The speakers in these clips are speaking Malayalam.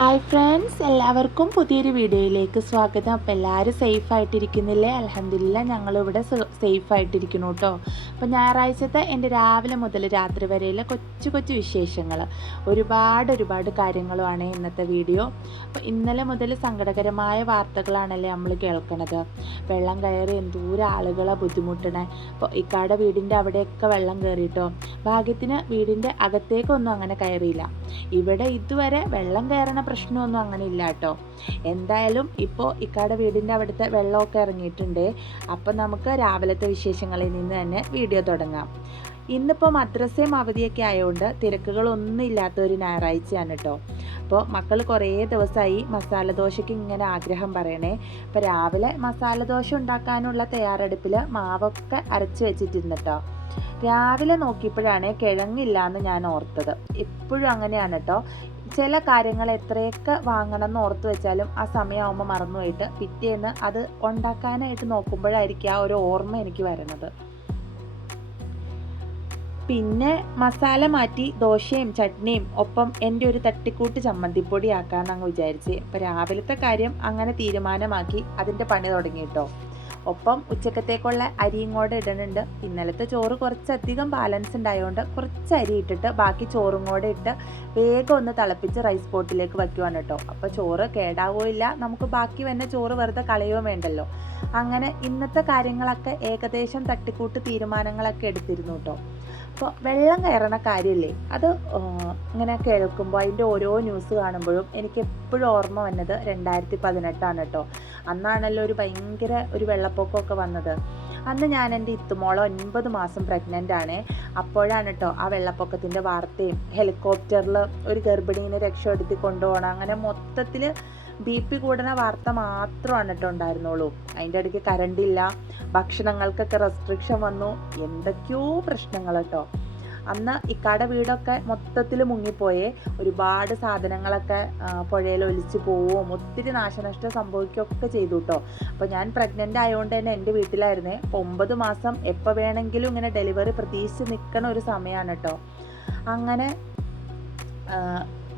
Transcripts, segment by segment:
ഹായ് ഫ്രണ്ട്സ്, എല്ലാവർക്കും പുതിയൊരു വീഡിയോയിലേക്ക് സ്വാഗതം. അപ്പോൾ എല്ലാവരും സേഫായിട്ടിരിക്കുന്നില്ലേ? അൽഹംദുലില്ലാ ഞങ്ങളിവിടെ സേഫായിട്ടിരിക്കുന്നു കേട്ടോ. അപ്പോൾ ഞായറാഴ്ചത്തെ എൻ്റെ രാവിലെ മുതൽ രാത്രി വരെയുള്ള കൊച്ചു കൊച്ചു വിശേഷങ്ങൾ, ഒരുപാട് കാര്യങ്ങളുമാണ് ഇന്നത്തെ വീഡിയോ. അപ്പോൾ ഇന്നലെ മുതൽ സങ്കടകരമായ വാർത്തകളാണല്ലേ നമ്മൾ കേൾക്കണത്. വെള്ളം കയറി എന്തോരം ആളുകളെ ബുദ്ധിമുട്ടണേ. അപ്പോൾ ഇക്കാടെ വീടിൻ്റെ അവിടെയൊക്കെ വെള്ളം കയറിയിട്ടോ. ഭാഗ്യത്തിന് വീടിൻ്റെ അകത്തേക്കൊന്നും അങ്ങനെ കയറിയില്ല. ഇവിടെ ഇതുവരെ വെള്ളം കയറണ പ്രശ്നമൊന്നും അങ്ങനെ ഇല്ല കേട്ടോ. എന്തായാലും ഇപ്പോൾ ഇക്കാടെ വീടിൻ്റെ അവിടുത്തെ വെള്ളമൊക്കെ ഇറങ്ങിയിട്ടുണ്ട്. അപ്പം നമുക്ക് രാവിലത്തെ വിശേഷങ്ങളിൽ നിന്ന് തന്നെ വീഡിയോ തുടങ്ങാം. ഇന്നിപ്പോൾ മദ്രസയും അവധിയൊക്കെ ആയതുകൊണ്ട് തിരക്കുകളൊന്നും ഇല്ലാത്ത ഒരു ഞായറാഴ്ചയാണ് കേട്ടോ. അപ്പോൾ മക്കൾ കുറേ ദിവസമായി മസാല ദോശയ്ക്ക് ഇങ്ങനെ ആഗ്രഹം പറയണേ. അപ്പോൾ രാവിലെ മസാല ദോശ ഉണ്ടാക്കാനുള്ള തയ്യാറെടുപ്പിൽ മാവൊക്കെ അരച്ച് വെച്ചിട്ടുണ്ട് കേട്ടോ. രാവിലെ നോക്കിയപ്പോഴാണ് കിഴങ്ങില്ലാന്ന് ഞാൻ ഓർത്തത്. എപ്പോഴും അങ്ങനെയാണ് കേട്ടോ. ചില കാര്യങ്ങൾ എത്രയൊക്കെ വാങ്ങണം എന്ന് ഓർത്ത് വെച്ചാലും ആ സമയമാകുമ്പോൾ മറന്നുപോയിട്ട് പിറ്റേന്ന് അത് ഉണ്ടാക്കാനായിട്ട് നോക്കുമ്പോഴായിരിക്കും ആ ഒരു ഓർമ്മ എനിക്ക് വരുന്നത്. പിന്നെ മസാല മാറ്റി ദോശയും ചട്നിയും ഒപ്പം എൻ്റെ ഒരു തട്ടിക്കൂട്ട് ചമ്മന്തിപ്പൊടി ആക്കാമെന്നങ്ങ് വിചാരിച്ച്. അപ്പോൾ രാവിലത്തെ കാര്യം അങ്ങനെ തീരുമാനമാക്കി അതിൻ്റെ പണി തുടങ്ങി കേട്ടോ. ഒപ്പം ഉച്ചക്കത്തേക്കുള്ള അരിയും കൂടെ ഇടുന്നുണ്ട്. ഇന്നലത്തെ ചോറ് കുറച്ചധികം ബാലൻസ് ഉണ്ടായതുകൊണ്ട് കുറച്ച് അരി ഇട്ടിട്ട് ബാക്കി ചോറും കൂടെ ഇട്ട് വേഗം ഒന്ന് തിളപ്പിച്ച് റൈസ് പോട്ടിലേക്ക് വയ്ക്കുവാണ് കേട്ടോ. അപ്പോൾ ചോറ് കേടാവുകയില്ല, നമുക്ക് ബാക്കി വന്ന ചോറ് വെറുതെ കളയുകയും വേണ്ടല്ലോ. അങ്ങനെ ഇന്നത്തെ കാര്യങ്ങളൊക്കെ ഏകദേശം തട്ടിക്കൂട്ട് തീരുമാനങ്ങളൊക്കെ എടുത്തിരുന്നു കേട്ടോ. അപ്പോൾ വെള്ളം കയറണ കാര്യമില്ലേ, അത് ഇങ്ങനെ കേൾക്കുമ്പോൾ അതിൻ്റെ ഓരോ ന്യൂസ് കാണുമ്പോഴും എനിക്ക് എപ്പോഴും ഓർമ്മ വന്നത് 2018 കേട്ടോ. അന്നാണല്ലോ ഭയങ്കര ഒരു വെള്ളപ്പൊക്കമൊക്കെ വന്നത്. അന്ന് ഞാൻ എൻ്റെ ഇത്തുമോളെ 9 മാസം പ്രഗ്നൻ്റ് ആണ്. അപ്പോഴാണ് കേട്ടോ ആ വെള്ളപ്പൊക്കത്തിൻ്റെ വാർത്തയും ഹെലികോപ്റ്ററിൽ ഒരു ഗർഭിണീനെ രക്ഷപ്പെടുത്തി കൊണ്ടുപോകണം, അങ്ങനെ മൊത്തത്തിൽ BP കൂടുന്ന വാർത്ത മാത്രമാണ് കേട്ടോ ഉണ്ടായിരുന്നുള്ളൂ. അതിൻ്റെ ഇടയ്ക്ക് കറണ്ടില്ല, ഭക്ഷണങ്ങൾക്കൊക്കെ റെസ്ട്രിക്ഷൻ വന്നു, എന്തൊക്കെയോ പ്രശ്നങ്ങൾ കേട്ടോ. അന്ന് ഇക്കാടെ വീടൊക്കെ മൊത്തത്തിൽ മുങ്ങിപ്പോയേ. ഒരുപാട് സാധനങ്ങളൊക്കെ പുഴയിൽ ഒലിച്ച് പോവുകയും ഒത്തിരി നാശനഷ്ടം സംഭവിക്കുകയൊക്കെ ചെയ്തു കേട്ടോ. അപ്പോൾ ഞാൻ പ്രഗ്നൻ്റ് ആയതുകൊണ്ട് തന്നെ എൻ്റെ വീട്ടിലായിരുന്നേ. 9 മാസം എപ്പോൾ വേണമെങ്കിലും ഇങ്ങനെ ഡെലിവറി പ്രതീക്ഷിച്ച് നിൽക്കണ ഒരു സമയമാണ് കേട്ടോ. അങ്ങനെ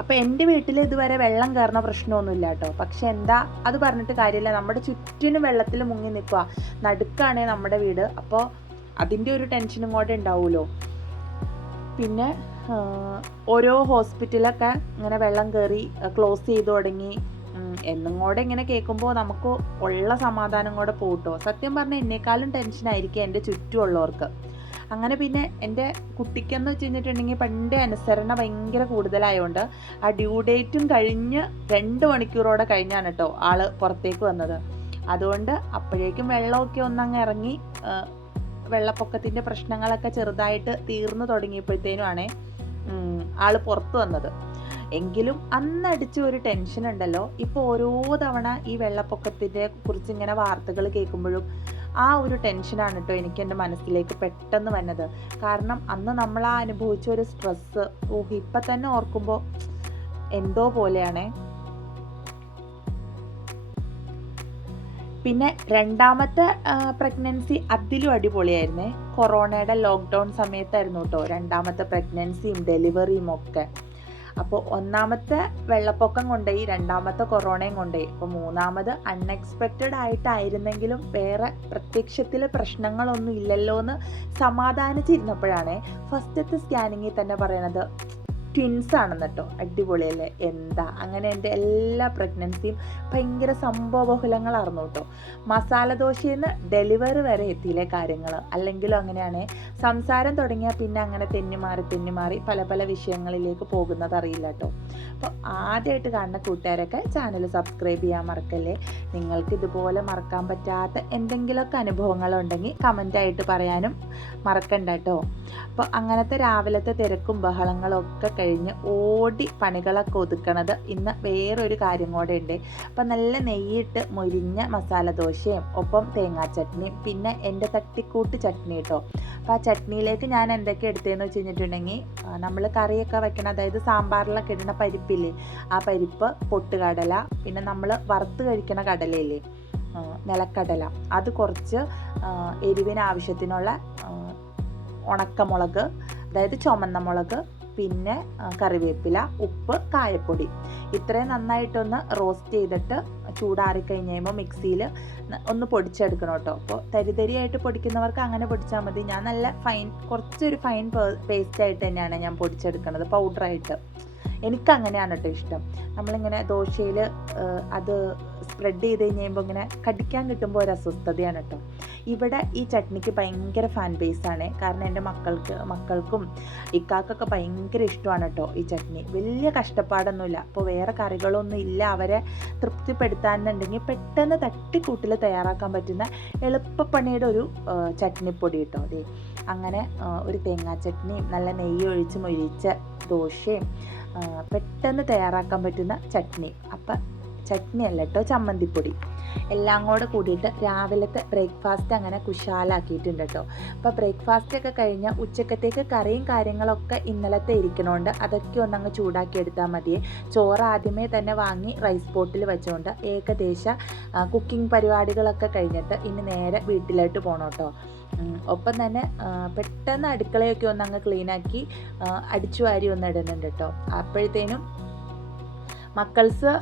അപ്പോൾ എൻ്റെ വീട്ടിൽ ഇതുവരെ വെള്ളം കയറുന്ന പ്രശ്നമൊന്നുമില്ല കേട്ടോ. പക്ഷെ എന്താ അത് പറഞ്ഞിട്ട് കാര്യമില്ല, നമ്മുടെ ചുറ്റിനും വെള്ളത്തിൽ മുങ്ങി നിൽക്കുക. നടുക്കാണേ നമ്മുടെ വീട്. അപ്പോൾ അതിൻ്റെ ഒരു ടെൻഷനും കൂടെ ഉണ്ടാവുമല്ലോ. പിന്നെ ഓരോ ഹോസ്പിറ്റലൊക്കെ ഇങ്ങനെ വെള്ളം കയറി ക്ലോസ് ചെയ്തു തുടങ്ങി എന്നും കൂടെ ഇങ്ങനെ കേൾക്കുമ്പോൾ നമുക്ക് ഉള്ള സമാധാനം കൂടെ പോട്ടോ. സത്യം പറഞ്ഞാൽ എന്നെക്കാളും ടെൻഷനായിരിക്കും എൻ്റെ ചുറ്റുമുള്ളവർക്ക്. അങ്ങനെ പിന്നെ എൻ്റെ കുട്ടിക്കെന്ന് വെച്ച് കഴിഞ്ഞിട്ടുണ്ടെങ്കിൽ പണ്ടേ അനുസരണ ഭയങ്കര കൂടുതലായതുകൊണ്ട് ആ ഡ്യൂ ഡേറ്റും കഴിഞ്ഞ് 2 മണിക്കൂറോടെ കഴിഞ്ഞാണ് കേട്ടോ ആൾ പുറത്തേക്ക് വന്നത്. അതുകൊണ്ട് അപ്പോഴേക്കും വെള്ളമൊക്കെ ഒന്നങ്ങ് ഇറങ്ങി വെള്ളപ്പൊക്കത്തിൻ്റെ പ്രശ്നങ്ങളൊക്കെ ചെറുതായിട്ട് തീർന്നു തുടങ്ങിയപ്പോഴത്തേനുമാണ് ആൾ പുറത്ത് വന്നത്. എങ്കിലും അന്നടിച്ച ഒരു ടെൻഷൻ ഉണ്ടല്ലോ. ഇപ്പോൾ ഓരോ തവണ ഈ വെള്ളപ്പൊക്കത്തിനെ കുറിച്ച് ഇങ്ങനെ വാർത്തകൾ കേൾക്കുമ്പോഴും ആ ഒരു ടെൻഷനാണ് കേട്ടോ എനിക്ക് എൻ്റെ മനസ്സിലേക്ക് പെട്ടെന്ന് വന്നത്. കാരണം അന്ന് നമ്മൾ ആ അനുഭവിച്ച ഒരു സ്ട്രെസ്സ് ഇപ്പം തന്നെ ഓർക്കുമ്പോൾ എന്തോ പോലെയാണേ. പിന്നെ രണ്ടാമത്തെ പ്രഗ്നൻസി അതിലും അടിപൊളിയായിരുന്നേ. കൊറോണയുടെ ലോക്ക്ഡൗൺ സമയത്തായിരുന്നു കേട്ടോ രണ്ടാമത്തെ പ്രഗ്നൻസിയും ഡെലിവറിയും ഒക്കെ. അപ്പോൾ ഒന്നാമത്തെ വെള്ളപ്പൊക്കം കൊണ്ടുപോയി, രണ്ടാമത്തെ കൊറോണയും കൊണ്ടുപോയി. അപ്പോൾ മൂന്നാമത് അൺഎക്സ്പെക്റ്റഡ് ആയിട്ടായിരുന്നെങ്കിലും വേറെ പ്രത്യക്ഷത്തിൽ പ്രശ്നങ്ങളൊന്നും ഇല്ലല്ലോ എന്ന് സമാധാനിച്ചിരുന്നപ്പോഴാണ് ഫസ്റ്റത്തെ സ്കാനിങ്ങിൽ തന്നെ പറയണത് ട്വിൻസ് ആണെന്ന് കേട്ടോ. അടിപൊളിയല്ലേ? എന്താ അങ്ങനെ എൻ്റെ എല്ലാ പ്രഗ്നൻസിയും ഭയങ്കര സംഭവബഹുലങ്ങളായിരുന്നു കേട്ടോ. മസാല ദോശയിൽ നിന്ന് ഡെലിവറി വരെ എത്തിയില്ലേ കാര്യങ്ങൾ. അല്ലെങ്കിലും അങ്ങനെയാണ്, സംസാരം തുടങ്ങിയാൽ പിന്നെ അങ്ങനെ തെന്നിമാറി പല വിഷയങ്ങളിലേക്ക് പോകുന്നത് അറിയില്ല കേട്ടോ. അപ്പോൾ ആദ്യമായിട്ട് കാണുന്ന കൂട്ടുകാരൊക്കെ ചാനൽ സബ്സ്ക്രൈബ് ചെയ്യാൻ മറക്കല്ലേ. നിങ്ങൾക്ക് ഇതുപോലെ മറക്കാൻ പറ്റാത്ത എന്തെങ്കിലുമൊക്കെ അനുഭവങ്ങളുണ്ടെങ്കിൽ കമൻ്റായിട്ട് പറയാനും മറക്കണ്ട കേട്ടോ. അപ്പോൾ അങ്ങനത്തെ രാവിലത്തെ തിരക്കും ബഹളങ്ങളും ഒക്കെ കഴിഞ്ഞ് ഓടി പണികളൊക്കെ ഒതുക്കണത് ഇന്ന് വേറൊരു കാര്യം കൂടെ ഉണ്ട്. അപ്പം നല്ല നെയ്യിട്ട് മൊരിഞ്ഞ മസാല ദോശയും ഒപ്പം തേങ്ങാ ചട്നിയും പിന്നെ എൻ്റെ തട്ടിക്കൂട്ട് ചട്നി കേട്ടോ. അപ്പോൾ ആ ചട്നിയിലേക്ക് ഞാൻ എന്തൊക്കെ എടുത്തതെന്ന് വെച്ച് കഴിഞ്ഞിട്ടുണ്ടെങ്കിൽ നമ്മൾ കറിയൊക്കെ വെക്കണം, അതായത് സാമ്പാറിലൊക്കെ ഇടുന്ന പരിപ്പില്ലേ, ആ പരിപ്പ്, പൊട്ടുകടല, പിന്നെ നമ്മൾ വറുത്ത് കഴിക്കണ കടലയില്ലേ നിലക്കടല, അത് കുറച്ച് എരിവിന് ആവശ്യത്തിനുള്ള ഉണക്കമുളക്, അതായത് ചുമന്ന മുളക്, പിന്നെ കറിവേപ്പില, ഉപ്പ്, കായപ്പൊടി ഇത്രയും നന്നായിട്ടൊന്ന് റോസ്റ്റ് ചെയ്തിട്ട് ചൂടാറി കഴിഞ്ഞ് കഴിയുമ്പോൾ മിക്സിയിൽ ഒന്ന് പൊടിച്ചെടുക്കണം കേട്ടോ. അപ്പോൾ തരിതരിയായിട്ട് പൊടിക്കുന്നവർക്ക് അങ്ങനെ പൊടിച്ചാൽ മതി. ഞാൻ നല്ല കുറച്ചൊരു ഫൈൻ പേസ്റ്റായിട്ട് തന്നെയാണ് ഞാൻ പൊടിച്ചെടുക്കുന്നത്, പൗഡറായിട്ട്. എനിക്കങ്ങനെയാണ് കേട്ടോ ഇഷ്ടം. നമ്മളിങ്ങനെ ദോശയിൽ അത് സ്പ്രെഡ് ചെയ്ത് കഴിയുമ്പോൾ ഇങ്ങനെ കടിക്കാൻ കിട്ടുമ്പോൾ ഒരു അസ്വസ്ഥതയാണ് കേട്ടോ. ഇവിടെ ഈ ചട്നിക്ക് ഭയങ്കര ഫാൻ ബേസാണ്. കാരണം എൻ്റെ മക്കൾക്കും ഇക്കാക്കൊക്കെ ഭയങ്കര ഇഷ്ടമാണ് കേട്ടോ ഈ ചട്നി. വലിയ കഷ്ടപ്പാടൊന്നുമില്ല. അപ്പോൾ വേറെ കറികളൊന്നും ഇല്ല അവരെ തൃപ്തിപ്പെടുത്താനുണ്ടെങ്കിൽ പെട്ടെന്ന് തട്ടിക്കൂട്ടിൽ തയ്യാറാക്കാൻ പറ്റുന്ന എളുപ്പപ്പണിയുടെ ഒരു ചട്നിപ്പൊടി കേട്ടോ. അതെ, അങ്ങനെ ഒരു തേങ്ങാ ചട്നിയും നല്ല നെയ്യ് ഒഴിച്ച് മൊരിച്ച ദോശയും പെട്ടെന്ന് തയ്യാറാക്കാൻ പറ്റുന്ന ചട്നി. അപ്പം ചട്നി അല്ല കേട്ടോ, ചമ്മന്തിപ്പൊടി. എല്ലാം കൂടെ കൂടിയിട്ട് രാവിലത്തെ ബ്രേക്ക്ഫാസ്റ്റ് അങ്ങനെ കുശാലാക്കിയിട്ടുണ്ട് കേട്ടോ. അപ്പോൾ ബ്രേക്ക്ഫാസ്റ്റൊക്കെ കഴിഞ്ഞ് ഉച്ചക്കത്തേക്ക് കറിയും കാര്യങ്ങളൊക്കെ ഇന്നലത്തെ ഇരിക്കണോണ്ട് അതൊക്കെ ഒന്നങ്ങ് ചൂടാക്കി എടുത്താൽ മതിയേ. ചോറ് ആദ്യമേ തന്നെ വാങ്ങി റൈസ് പോട്ടിൽ വെച്ചുകൊണ്ട് ഏകദേശം കുക്കിംഗ് പരിപാടികളൊക്കെ കഴിഞ്ഞിട്ട് ഇനി നേരെ വീട്ടിലോട്ട് പോകണം കേട്ടോ. ഒപ്പം തന്നെ പെട്ടെന്ന് അടുക്കളയൊക്കെ ഒന്നങ്ങ് ക്ലീനാക്കി അടിച്ചു വാരി ഒന്ന് ഇടുന്നുണ്ട് കേട്ടോ. അപ്പോഴത്തേനും മക്കൾസ്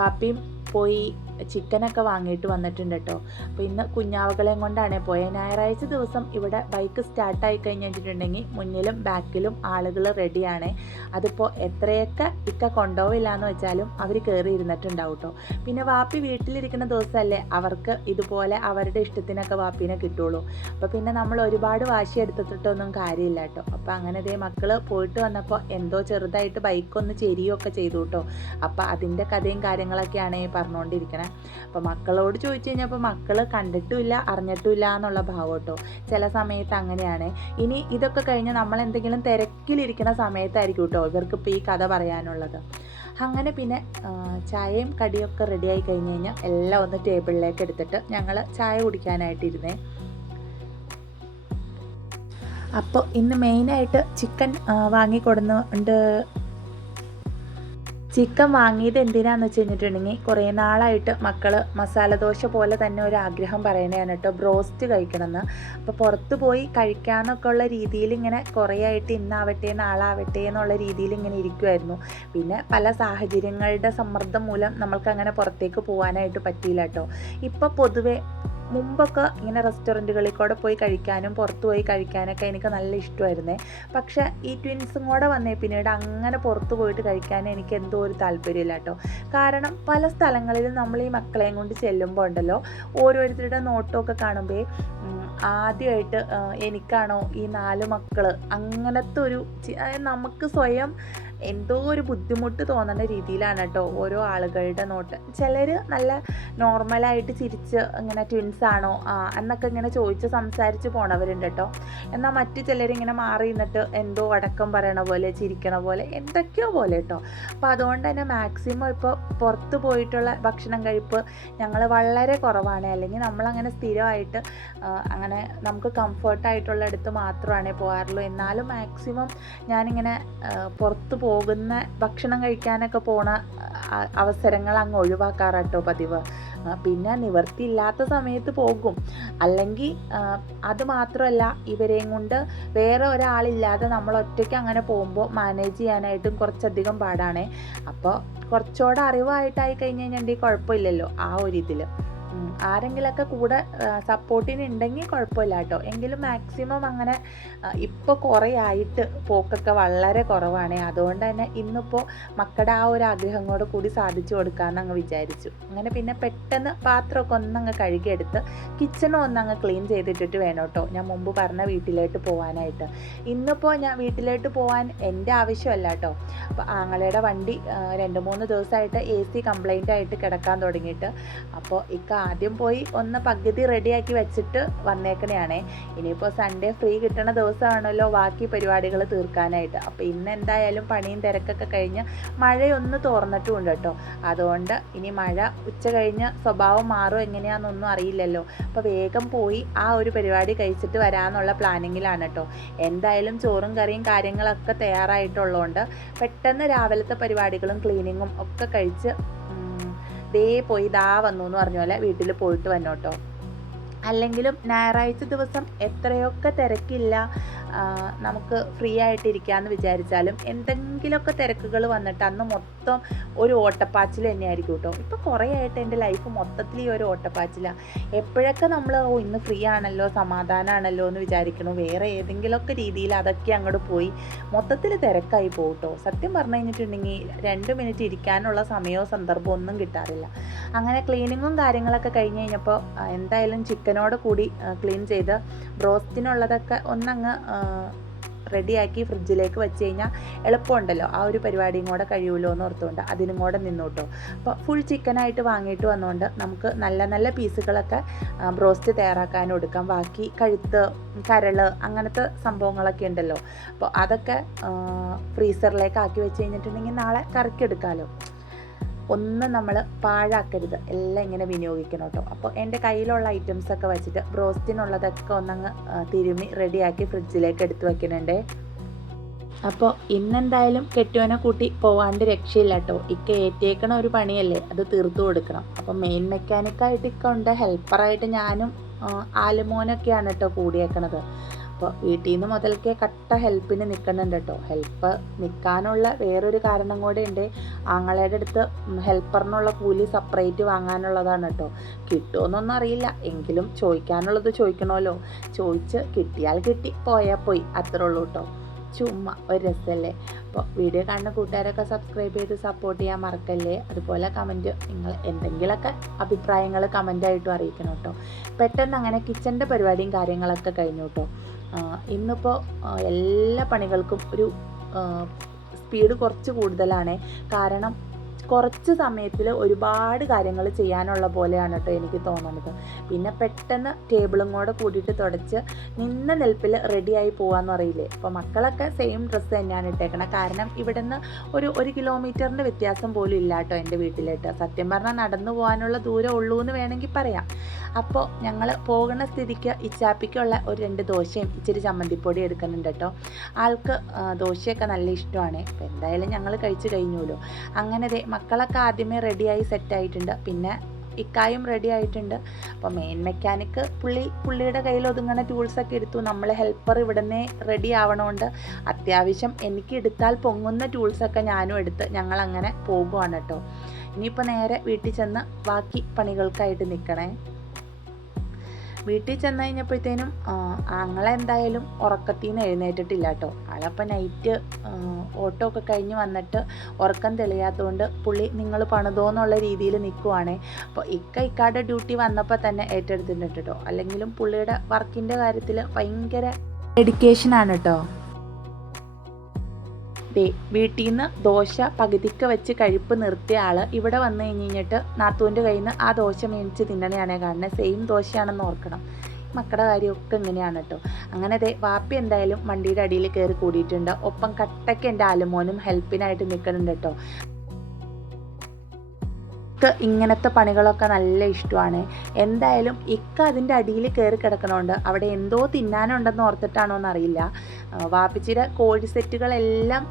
വാപ്പിയും പോയി ചിക്കനൊക്കെ വാങ്ങിയിട്ട് വന്നിട്ടുണ്ട് കേട്ടോ. അപ്പോൾ ഇന്ന് കുഞ്ഞാവകളെയും കൊണ്ടാണ് പോയത്. ഞായറാഴ്ച ദിവസം ഇവിടെ ബൈക്ക് സ്റ്റാർട്ടായി കഴിഞ്ഞിട്ടുണ്ടെങ്കിൽ മുന്നിലും ബാക്കിലും ആളുകൾ റെഡിയാണ്. അതിപ്പോൾ എത്രയൊക്കെ ഇക്ക കൊണ്ടുപോവില്ല എന്ന് വെച്ചാലും അവർ കയറി ഇരുന്നിട്ടുണ്ടാവും കേട്ടോ. പിന്നെ വാപ്പി വീട്ടിലിരിക്കുന്ന ദിവസമല്ലേ അവർക്ക് ഇതുപോലെ അവരുടെ ഇഷ്ടത്തിനൊക്കെ വാപ്പീനെ കിട്ടുള്ളൂ. അപ്പോൾ പിന്നെ നമ്മൾ ഒരുപാട് വാശി എടുത്തിട്ടൊന്നും കാര്യമില്ല കേട്ടോ. അപ്പോൾ അങ്ങനെ ഇതേ മക്കൾ പോയിട്ട് വന്നപ്പോൾ എന്തോ ചെറുതായിട്ട് ബൈക്കൊന്ന് ചെരിയൊക്കെ ചെയ്തു കേട്ടോ. അപ്പോൾ അതിൻ്റെ കഥയും കാര്യങ്ങളൊക്കെയാണ് പറഞ്ഞുകൊണ്ടിരിക്കുന്നത്. അപ്പോൾ മക്കളോട് ചോദിച്ചു കഴിഞ്ഞപ്പോൾ മക്കൾ കണ്ടിട്ടുമില്ല അറിഞ്ഞിട്ടുമില്ല എന്നുള്ള ഭാവം കേട്ടോ. ചില സമയത്ത് അങ്ങനെയാണ്. ഇനി ഇതൊക്കെ കഴിഞ്ഞ് നമ്മൾ എന്തെങ്കിലും തിരക്കിലിരിക്കുന്ന സമയത്തായിരിക്കും കേട്ടോ ഇവർക്ക് ഇപ്പോൾ ഈ കഥ പറയാനുള്ളത്. അങ്ങനെ പിന്നെ ചായയും കടിയൊക്കെ റെഡിയായി കഴിഞ്ഞ് കഴിഞ്ഞാൽ എല്ലാം ഒന്ന് ടേബിളിലേക്ക് എടുത്തിട്ട് ഞങ്ങൾ ചായ കുടിക്കാനായിട്ടിരുന്നേ. അപ്പോൾ ഇന്ന് മെയിനായിട്ട് ചിക്കൻ വാങ്ങിക്കൊടുന്നുണ്ട്. ചിക്കൻ വാങ്ങിയത് എന്തിനാന്ന് വെച്ച് കഴിഞ്ഞിട്ടുണ്ടെങ്കിൽ കുറേ നാളായിട്ട് മക്കൾ മസാല ദോശ പോലെ തന്നെ ഒരു ആഗ്രഹം പറയണതാണ് കേട്ടോ, ബ്രോസ്റ്റ് കഴിക്കണമെന്ന്. അപ്പോൾ പുറത്ത് പോയി കഴിക്കാമെന്നൊക്കെ ഉള്ള രീതിയിൽ ഇങ്ങനെ കുറേ ആയിട്ട് ഇന്നാവട്ടെ നാളാവട്ടെ എന്നുള്ള രീതിയിൽ ഇങ്ങനെ ഇരിക്കുമായിരുന്നു. പിന്നെ പല സാഹചര്യങ്ങളുടെ സമ്മർദ്ദം മൂലം നമ്മൾക്ക് അങ്ങനെ പുറത്തേക്ക് പോകാനായിട്ട് പറ്റിയില്ല കേട്ടോ. ഇപ്പോൾ പൊതുവെ മുമ്പൊക്കെ ഇങ്ങനെ റെസ്റ്റോറൻറ്റുകളിൽ കൂടെ പോയി കഴിക്കാനും പുറത്ത് പോയി കഴിക്കാനൊക്കെ എനിക്ക് നല്ല ഇഷ്ടമായിരുന്നേ. പക്ഷേ ഈ ട്വിൻസും കൂടെ വന്നേ പിന്നീട് അങ്ങനെ പുറത്ത് പോയിട്ട് കഴിക്കാൻ എനിക്ക് എന്തോ ഒരു താല്പര്യമില്ല കേട്ടോ. കാരണം പല സ്ഥലങ്ങളിലും നമ്മൾ ഈ മക്കളെയും കൊണ്ട് ചെല്ലുമ്പോൾ ഉണ്ടല്ലോ, ഓരോരുത്തരുടെ നോട്ടമൊക്കെ കാണുമ്പോൾ ആദ്യമായിട്ട് എനിക്കാണോ ഈ 4 മക്കൾ അങ്ങനത്തെ ഒരു നമുക്ക് സ്വയം എന്തോ ഒരു ബുദ്ധിമുട്ട് തോന്നുന്ന രീതിയിലാണ് കേട്ടോ ഓരോ ആളുകളുടെ നോട്ട്. ചിലർ നല്ല നോർമലായിട്ട് ചിരിച്ച് ഇങ്ങനെ ട്വിൻസാണോ എന്നൊക്കെ ഇങ്ങനെ ചോദിച്ച് സംസാരിച്ച് പോണവരുണ്ട് കേട്ടോ. എന്നാൽ മറ്റു ചിലരിങ്ങനെ മാറി നിന്നിട്ട് എന്തോ അടക്കം പറയണ പോലെ ചിരിക്കണ പോലെ എന്തൊക്കെയോ പോലെ കേട്ടോ. അപ്പോൾ അതുകൊണ്ട് തന്നെ മാക്സിമം ഇപ്പോൾ പുറത്ത് പോയിട്ടുള്ള ഭക്ഷണം കഴിപ്പ് ഞങ്ങൾ വളരെ കുറവാണ്. അല്ലെങ്കിൽ നമ്മളങ്ങനെ സ്ഥിരമായിട്ട് അങ്ങനെ നമുക്ക് കംഫർട്ടായിട്ടുള്ള അടുത്ത് മാത്രമാണ് പോകാറുള്ളൂ. എന്നാലും മാക്സിമം ഞാനിങ്ങനെ പുറത്ത് പോകുന്ന ഭക്ഷണം കഴിക്കാനൊക്കെ പോണ അവസരങ്ങൾ അങ്ങ് ഒഴിവാക്കാറാട്ടോ പതിവ്. പിന്നെ നിവർത്തിയില്ലാത്ത സമയത്ത് പോകും. അല്ലെങ്കിൽ അത് മാത്രമല്ല, ഇവരെയും കൊണ്ട് വേറെ ഒരാളില്ലാതെ നമ്മൾ ഒറ്റയ്ക്ക് അങ്ങനെ പോകുമ്പോൾ മാനേജ് ചെയ്യാനായിട്ടും കുറച്ചധികം പാടാണ്. അപ്പോൾ കുറച്ചുകൂടെ അറിവായിട്ടായി കഴിഞ്ഞ് കഴിഞ്ഞിട്ടുണ്ടെങ്കിൽ കുഴപ്പമില്ലല്ലോ ആ ഒരു ഇതിൽ. ആരെങ്കിലൊക്കെ കൂടെ സപ്പോർട്ടിനുണ്ടെങ്കിൽ കുഴപ്പമില്ല കേട്ടോ. എങ്കിലും മാക്സിമം അങ്ങനെ ഇപ്പോൾ കുറേ ആയിട്ട് പോക്കൊക്കെ വളരെ കുറവാണ്. അതുകൊണ്ട് തന്നെ ഇന്നിപ്പോൾ മക്കളുടെ ആ ഒരു ആഗ്രഹം കൂടി സാധിച്ചു കൊടുക്കാമെന്ന് അങ്ങ് വിചാരിച്ചു. അങ്ങനെ പിന്നെ പെട്ടെന്ന് പാത്രമൊക്കെ ഒന്നങ്ങ് കഴുകിയെടുത്ത് കിച്ചണും ഒന്നങ്ങ് ക്ലീൻ ചെയ്തിട്ടിട്ട് വേണം കേട്ടോ ഞാൻ മുമ്പ് പറഞ്ഞ വീട്ടിലോട്ട് പോകാനായിട്ട്. ഇന്നിപ്പോൾ ഞാൻ വീട്ടിലോട്ട് പോകാൻ എൻ്റെ ആവശ്യമല്ല കേട്ടോ. അപ്പോൾ ആങ്ങളുടെ വണ്ടി 2-3 ദിവസമായിട്ട് AC കംപ്ലൈൻ്റ് ആയിട്ട് കിടക്കാൻ തുടങ്ങിയിട്ട്, അപ്പോൾ ആദ്യം പോയി ഒന്ന് പകുതി റെഡിയാക്കി വെച്ചിട്ട് വന്നേക്കണയാണേ. ഇനിയിപ്പോൾ സൺഡേ ഫ്രീ കിട്ടണ ദിവസമാണല്ലോ ബാക്കി പരിപാടികൾ തീർക്കാനായിട്ട്. അപ്പോൾ ഇന്ന് എന്തായാലും പണിയും തിരക്കൊക്കെ കഴിഞ്ഞ് മഴയൊന്ന് തോർന്നിട്ടുമുണ്ട് കേട്ടോ. അതുകൊണ്ട് ഇനി മഴ ഉച്ച കഴിഞ്ഞ് സ്വഭാവം മാറും എങ്ങനെയാണെന്നൊന്നും അറിയില്ലല്ലോ. അപ്പോൾ വേഗം പോയി ആ ഒരു പരിപാടി കഴിച്ചിട്ട് വരാമെന്നുള്ള പ്ലാനിങ്ങിലാണ് കേട്ടോ. എന്തായാലും ചോറും കറിയും കാര്യങ്ങളൊക്കെ തയ്യാറായിട്ടുള്ളതുകൊണ്ട് പെട്ടെന്ന് രാവിലത്തെ പരിപാടികളും ക്ലീനിങ്ങും ഒക്കെ കഴിച്ച് പോയി വന്നു എന്ന് പറഞ്ഞ പോലെ വീട്ടിൽ പോയിട്ട് വന്നോട്ടോ. അല്ലെങ്കിലും ഞായറാഴ്ച ദിവസം എത്രയൊക്കെ തിരക്കില്ല നമുക്ക് ഫ്രീ ആയിട്ടിരിക്കാമെന്ന് വിചാരിച്ചാലും എന്തെങ്കിലുമൊക്കെ തിരക്കുകൾ വന്നിട്ട് അന്ന് മൊത്തം ഒരു ഓട്ടപ്പാച്ചിൽ തന്നെയായിരിക്കും കേട്ടോ. ഇപ്പോൾ കുറേ ആയിട്ട് എൻ്റെ ലൈഫ് മൊത്തത്തിൽ ഈ ഒരു ഓട്ടപ്പാച്ചിലാണ്. എപ്പോഴൊക്കെ നമ്മൾ ഇന്ന് ഫ്രീ ആണല്ലോ സമാധാനമാണല്ലോ എന്ന് വിചാരിക്കണോ, വേറെ ഏതെങ്കിലുമൊക്കെ രീതിയിൽ അതൊക്കെ അങ്ങോട്ട് പോയി മൊത്തത്തിൽ തിരക്കായി പോകും കേട്ടോ. സത്യം പറഞ്ഞു കഴിഞ്ഞിട്ടുണ്ടെങ്കിൽ 2 മിനിറ്റ് ഇരിക്കാനുള്ള സമയമോ സന്ദർഭമോ ഒന്നും കിട്ടാറില്ല. അങ്ങനെ ക്ലീനിങ്ങും കാര്യങ്ങളൊക്കെ കഴിഞ്ഞ് കഴിഞ്ഞപ്പോൾ എന്തായാലും ചിക്കനോട് കൂടി ക്ലീൻ ചെയ്ത് ബ്രോസ്റ്റിനുള്ളതൊക്കെ ഒന്നങ്ങ് റെഡിയാക്കി ഫ്രിഡ്ജിലേക്ക് വെച്ച് കഴിഞ്ഞാൽ എളുപ്പമുണ്ടല്ലോ. ആ ഒരു പരിപാടിയും കൂടെ കഴിയുമല്ലോ എന്ന് ഓർത്തുകൊണ്ട് അതിനും കൂടെ നിന്നു കേട്ടോ. അപ്പോൾ ഫുൾ ചിക്കനായിട്ട് വാങ്ങിയിട്ട് വന്നുകൊണ്ട് നമുക്ക് നല്ല നല്ല പീസുകളൊക്കെ ബ്രോസ്റ്റ് തയ്യാറാക്കാനും എടുക്കാം. ബാക്കി കഴുത്ത്, കരൾ അങ്ങനത്തെ സംഭവങ്ങളൊക്കെ ഉണ്ടല്ലോ. അപ്പോൾ അതൊക്കെ ഫ്രീസറിലേക്ക് ആക്കി വെച്ച് കഴിഞ്ഞിട്ടുണ്ടെങ്കിൽ നാളെ കറിക്കെടുക്കാമല്ലോ. ഒന്നും നമ്മൾ പാഴാക്കരുത്, എല്ലാം ഇങ്ങനെ വിനിയോഗിക്കണം കേട്ടോ. അപ്പോൾ എൻ്റെ കയ്യിലുള്ള ഐറ്റംസൊക്കെ വെച്ചിട്ട് ബ്രോസ്റ്റിനുള്ളതൊക്കെ ഒന്നങ്ങ് തിരുമ്മി റെഡിയാക്കി ഫ്രിഡ്ജിലേക്ക് എടുത്ത് വയ്ക്കുന്നുണ്ട്. അപ്പോൾ ഇന്നെന്തായാലും കെട്ടിയോനെ കൂട്ടി പോവാണ്ട് രക്ഷയില്ല കേട്ടോ. ഇക്ക ഏറ്റേക്കണ ഒരു പണിയല്ലേ, അത് തീർത്തു കൊടുക്കണം. അപ്പോൾ മെയിൻ മെക്കാനിക്കായിട്ട് ഇക്ക ഉണ്ട്, ഹെൽപ്പറായിട്ട് ഞാനും ആലുമോനൊക്കെയാണ് കേട്ടോ കൂടിയേക്കണത്. അപ്പോൾ വീട്ടിൽ നിന്ന് മുതൽക്കേ കട്ട ഹെൽപ്പിന് നിൽക്കുന്നുണ്ട് കേട്ടോ. ഹെൽപ്പ് നിൽക്കാനുള്ള വേറൊരു കാരണം കൂടെ ഉണ്ട്. ആങ്ങളയുടെ അടുത്ത് ഹെൽപ്പറിനുള്ള കൂലി സെപ്പറേറ്റ് വാങ്ങാനുള്ളതാണ് കേട്ടോ. കിട്ടുമെന്നൊന്നും അറിയില്ല, എങ്കിലും ചോദിക്കാനുള്ളത് ചോദിക്കണമല്ലോ. ചോദിച്ച് കിട്ടിയാൽ കിട്ടി, പോയാൽ പോയി, അത്രേ ഉള്ളൂ കേട്ടോ. ചുമ്മാ ഒരു രസമല്ലേ. അപ്പോൾ വീഡിയോ കാണുന്ന കൂട്ടുകാരൊക്കെ സബ്സ്ക്രൈബ് ചെയ്ത് സപ്പോർട്ട് ചെയ്യാൻ മറക്കല്ലേ. അതുപോലെ കമൻറ്റ്, നിങ്ങൾ എന്തെങ്കിലുമൊക്കെ അഭിപ്രായങ്ങൾ കമൻറ്റായിട്ടും അറിയിക്കണം കേട്ടോ. പെട്ടെന്ന് അങ്ങനെ കിച്ചൻ്റെ പരിപാടിയും കാര്യങ്ങളൊക്കെ കഴിഞ്ഞു കേട്ടോ. ഇന്നിപ്പോൾ എല്ലാ പണികൾക്കും ഒരു സ്പീഡ് കുറച്ച് കൂടുതലാണ്. കാരണം കുറച്ച് സമയത്തിൽ ഒരുപാട് കാര്യങ്ങൾ ചെയ്യാനുള്ള പോലെയാണ് കേട്ടോ എനിക്ക് തോന്നുന്നത്. പിന്നെ പെട്ടെന്ന് ടേബിളും കൂടെ കൂടിയിട്ട് തുടച്ച് നിന്ന നിൽപ്പിൽ റെഡിയായി പോകാമെന്ന് അറിയില്ലേ. അപ്പോൾ മക്കളൊക്കെ സെയിം ഡ്രസ്സ് തന്നെയാണ് ഇട്ടേക്കണം. കാരണം ഇവിടെ നിന്ന് ഒരു 1 കിലോമീറ്ററിൻ്റെ വ്യത്യാസം പോലും ഇല്ല കേട്ടോ എൻ്റെ വീട്ടിലേട്ട്. സത്യം പറഞ്ഞാൽ നടന്നു പോകാനുള്ള ദൂരം ഉള്ളൂ എന്ന് വേണമെങ്കിൽ പറയാം. അപ്പോൾ ഞങ്ങൾ പോകുന്ന സ്ഥിതിക്ക് ഇച്ചാപ്പിക്കുള്ള ഒരു 2 ദോശയും ഇച്ചിരി ചമ്മന്തിപ്പൊടി എടുക്കുന്നുണ്ട് കേട്ടോ. ആൾക്ക് ദോശയൊക്കെ നല്ല ഇഷ്ടമാണ്. അപ്പോൾ എന്തായാലും ഞങ്ങൾ കഴിച്ച് കഴിഞ്ഞുല്ലോ. അങ്ങനെ മക്കളൊക്കെ ആദ്യമേ റെഡിയായി സെറ്റായിട്ടുണ്ട്. പിന്നെ ഇക്കായും റെഡി ആയിട്ടുണ്ട്. അപ്പോൾ മെയിൻ മെക്കാനിക്ക് പുള്ളിയുടെ കയ്യിൽ ഒതുങ്ങുന്ന ടൂൾസൊക്കെ എടുത്തു. നമ്മൾ ഹെൽപ്പർ ഇവിടെ നിന്ന് റെഡി ആവണോണ്ട് അത്യാവശ്യം എനിക്ക് എടുത്താൽ പൊങ്ങുന്ന ടൂൾസൊക്കെ ഞാനും എടുത്ത് ഞങ്ങളങ്ങനെ പോകുവാണ് കേട്ടോ. ഇനിയിപ്പോൾ നേരെ വീട്ടിൽ ചെന്ന് ബാക്കി പണികൾക്കായിട്ട് നിൽക്കണേ. വീട്ടിൽ ചെന്ന് കഴിഞ്ഞപ്പോഴത്തേനും ആങ്ങളെന്തായാലും ഉറക്കത്തിൽ നിന്ന് എഴുന്നേറ്റിട്ടില്ല കേട്ടോ. ആളപ്പോൾ നൈറ്റ് ഓട്ടോ ഒക്കെ കഴിഞ്ഞ് വന്നിട്ട് ഉറക്കം തെളിയാത്തതുകൊണ്ട് പുള്ളി നിങ്ങൾ പണിതോന്നുള്ള രീതിയിൽ നിൽക്കുവാണേ. അപ്പോൾ ഇക്കാടെ ഡ്യൂട്ടി വന്നപ്പോൾ തന്നെ ഏറ്റെടുത്തിട്ടുണ്ട് കേട്ടോ. അല്ലെങ്കിലും പുള്ളിയുടെ വർക്കിൻ്റെ കാര്യത്തിൽ ഭയങ്കര ഡെഡിക്കേഷനാണ് കേട്ടോ. വീട്ടിൽ നിന്ന് ദോശ പകുതിക്ക് വെച്ച് കഴിപ്പ് നിർത്തിയ ആൾ ഇവിടെ വന്നു കഴിഞ്ഞിട്ട് നാത്തൂൻ്റെ കയ്യിൽ നിന്ന് ആ ദോശ മേടിച്ച് തിന്നണയാണ് കാണുന്നത്. സെയിം ദോശയാണെന്ന് ഓർക്കണം. മക്കളുടെ കാര്യമൊക്കെ ഇങ്ങനെയാണ് കേട്ടോ. അങ്ങനെ വാപ്പി എന്തായാലും വണ്ടിയുടെ അടിയിൽ കയറി കൂടിയിട്ടുണ്ട്. ഒപ്പം കട്ടയ്ക്ക് എൻ്റെ ആലുമോനും ഹെൽപ്പിനായിട്ട് നിൽക്കുന്നുണ്ട് കേട്ടോ. ഇങ്ങനത്തെ പണികളൊക്കെ നല്ല ഇഷ്ടമാണ്. എന്തായാലും ഇക്ക അതിൻ്റെ അടിയിൽ കയറി കിടക്കണോണ്ട് അവിടെ എന്തോ തിന്നാനുണ്ടെന്ന് ഓർത്തിട്ടാണോ എന്നറിയില്ല. വാപ്പിച്ചിയുടെ കോഴി സെറ്റുകളെല്ലാം